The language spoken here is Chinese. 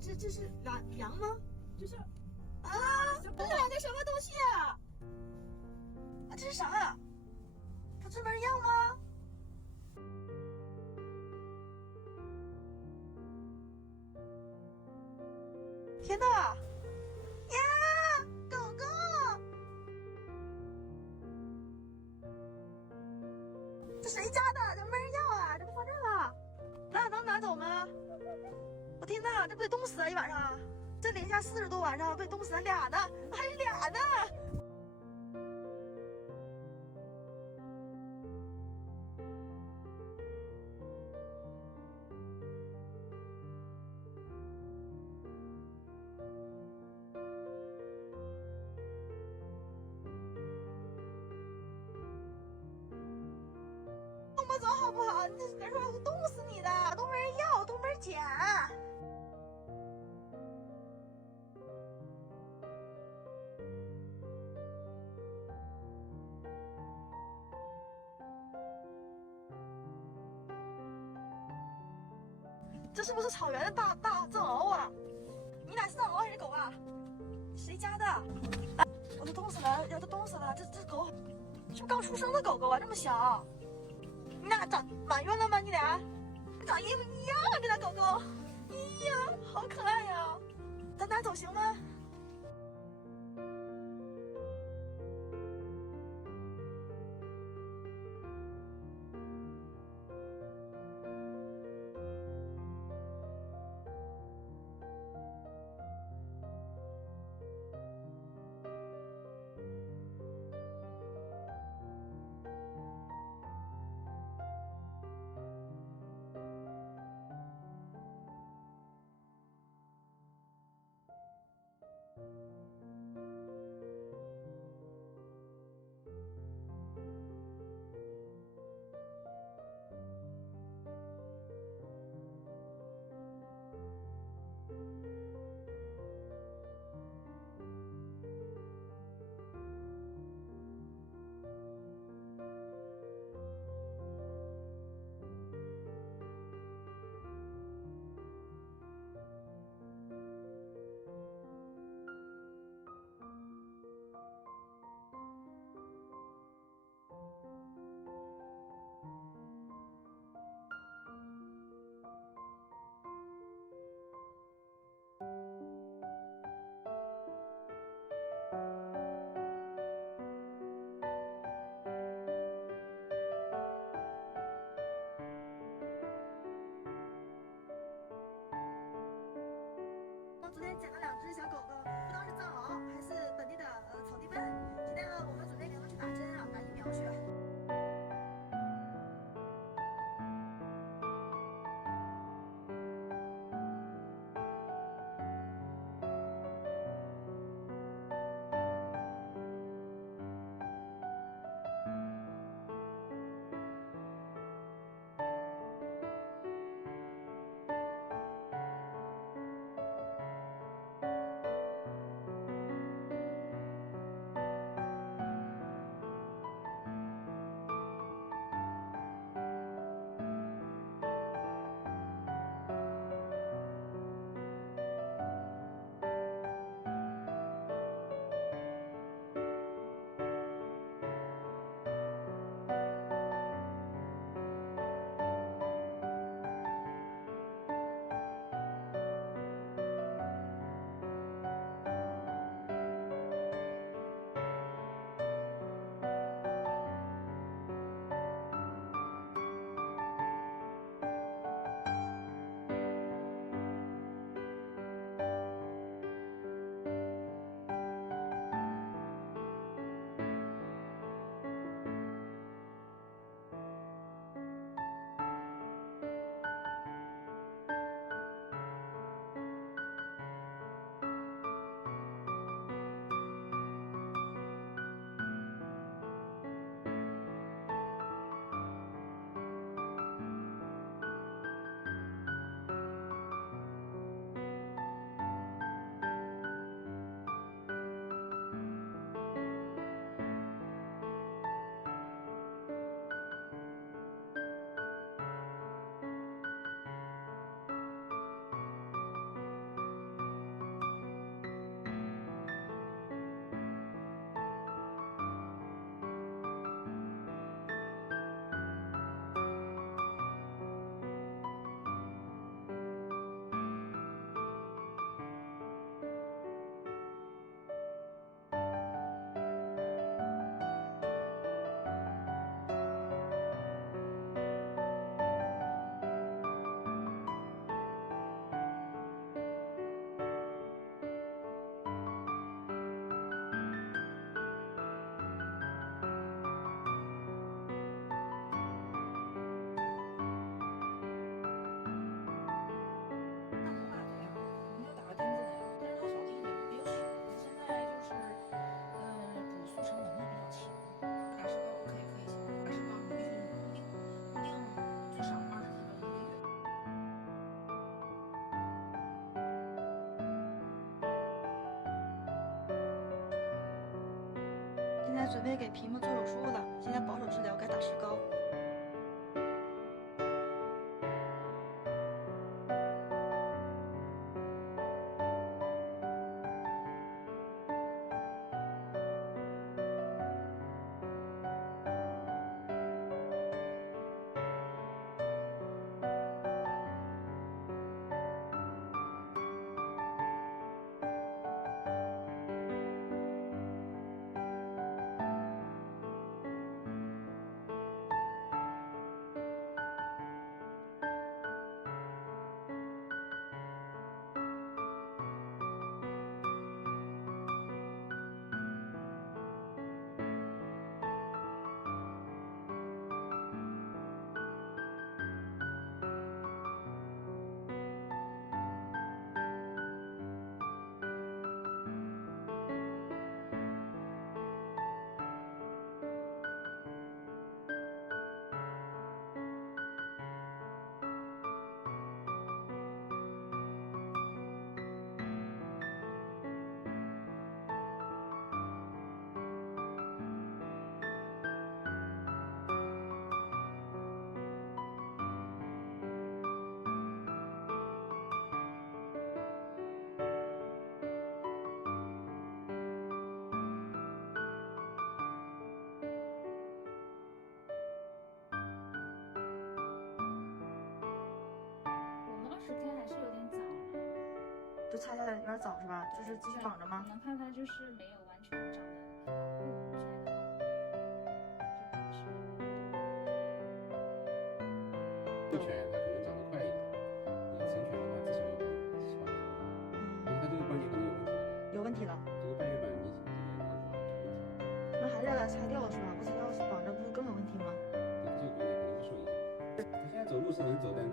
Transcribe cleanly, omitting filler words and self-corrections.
这是羊吗？这是啊，这两个什么东西啊？啊，这是啥啊？不是门药吗？天哪！呀，狗狗！这谁家的？这没人要啊！这不放这了？那能拿走吗？我天哪，这不得冻死啊！一晚上，这零下40度晚上被冻死了俩呢，还是俩呢！动不走好不好？你这别说会冻死你的，都没人要，都没人捡。这是不是草原的大藏獒啊？你俩是藏獒还是狗啊？谁家的？啊，我都冻死了，要都冻死了。这狗是不是刚出生的狗狗啊？这么小，你俩长满月了吗？你俩长一模一样啊，这俩狗狗。哎呀，好可爱呀！咱拿走行吗？昨天捡了2只小狗狗，不知道是藏獒还是本地的草地斑。今天呢，我们准备给它们去打针啊，打疫苗去。准备给皮肤做手术了，现在保守治疗，该打石膏。就拆下来有点早是吧？就是继续绑着吗？可能看它就是没有完全长得固起来的话，幼犬它可能长得快一点，你要成犬的话至少有7、8周。但是它这个关节可能有问题了。有问题了。这个半月板你这个有问题。那还是要把它拆掉是吧？不拆掉绑着不是更有问题吗？对，这个关节可能会受影响。它现在走路是能走，但是